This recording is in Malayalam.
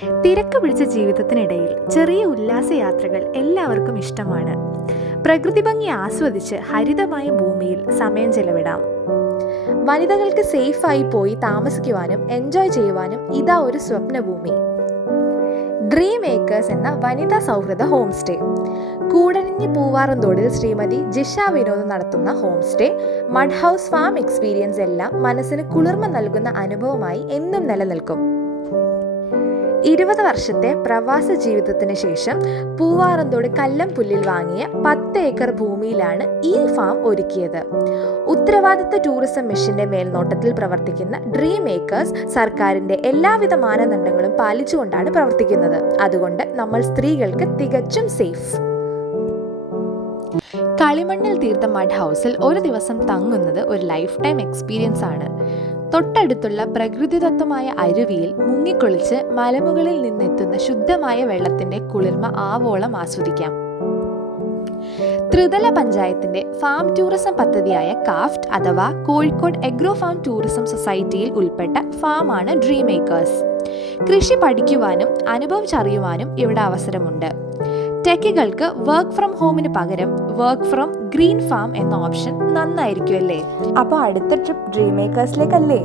തിരക്ക് പിടിച്ച ജീവിതത്തിനിടയിൽ ചെറിയ ഉല്ലാസയാത്രകൾ എല്ലാവർക്കും ഇഷ്ടമാണ്. പ്രകൃതി ഭംഗി ആസ്വദിച്ച് ഹരിതമായ ഭൂമിയിൽ സമയം ചെലവിടാം. വനിതകൾക്ക് സേഫായി പോയി താമസിക്കുവാനും എൻജോയ് ചെയ്യുവാനും ഇതാ ഒരു സ്വപ്നഭൂമി. ഡ്രീം ഏക്കേഴ്സ് എന്ന വനിതാ സൗഹൃദ ഹോം സ്റ്റേ. കൂടരഞ്ഞി പൂവാറന്തോടിൽ ശ്രീമതി ജിഷ വിനോദ് നടത്തുന്ന home stay, mud house farm experience എല്ലാം മനസ്സിന് കുളിർമ നൽകുന്ന അനുഭവമായി എന്നും നിലനിൽക്കും. 20 വർഷത്തെ പ്രവാസ ജീവിതത്തിന് ശേഷം പൂവാറന്തോട് കല്ലംപുല്ലിൽ വാങ്ങിയ 10 ഏക്കർ ഭൂമിയിലാണ് ഈ ഫാം ഒരുക്കിയത്. ഉത്തരവാദിത്ത ടൂറിസം മിഷന്റെ മേൽനോട്ടത്തിൽ പ്രവർത്തിക്കുന്ന ഡ്രീം ഏക്കേഴ്സ് സർക്കാരിന്റെ എല്ലാവിധ മാനദണ്ഡങ്ങളും പാലിച്ചുകൊണ്ടാണ് പ്രവർത്തിക്കുന്നത്. അതുകൊണ്ട് നമ്മൾ സ്ത്രീകൾക്ക് തികച്ചും സേഫ്. കളിമണ്ണിൽ തീർത്ത മഡ് ഹൗസിൽ ഒരു ദിവസം തങ്ങുന്നത് ഒരു ലൈഫ് ടൈം എക്സ്പീരിയൻസ് ആണ്. തൊട്ടടുത്തുള്ള പ്രകൃതിദത്തമായ അരുവിയിൽ മുങ്ങിക്കുളിച്ച് മലമുകളിൽ നിന്നെത്തുന്ന ശുദ്ധമായ വെള്ളത്തിന്റെ കുളിർമ ആവോളം ആസ്വദിക്കാം. ത്രിതല പഞ്ചായത്തിന്റെ ഫാം ടൂറിസം പദ്ധതിയായ കാഫ്റ്റ് അഥവാ കോഴിക്കോട് എഗ്രോ ഫാം ടൂറിസം സൊസൈറ്റിയിൽ ഉൾപ്പെട്ട ഫാമാണ് ഡ്രീം ഏക്കേഴ്സ്. കൃഷി പഠിക്കുവാനും അനുഭവിച്ചറിയുവാനും ഇവിടെ അവസരമുണ്ട്. ടെക്കികൾക്ക് വർക്ക് ഫ്രം ഹോമിന് പകരം വർക്ക് ഫ്രം ഗ്രീൻ ഫാം എന്ന ഓപ്ഷൻ നന്നായിരിക്കും അല്ലേ? അപ്പോൾ അടുത്ത ട്രിപ്പ് ഡ്രീം മേക്കേഴ്സിലേക്കല്ലേ?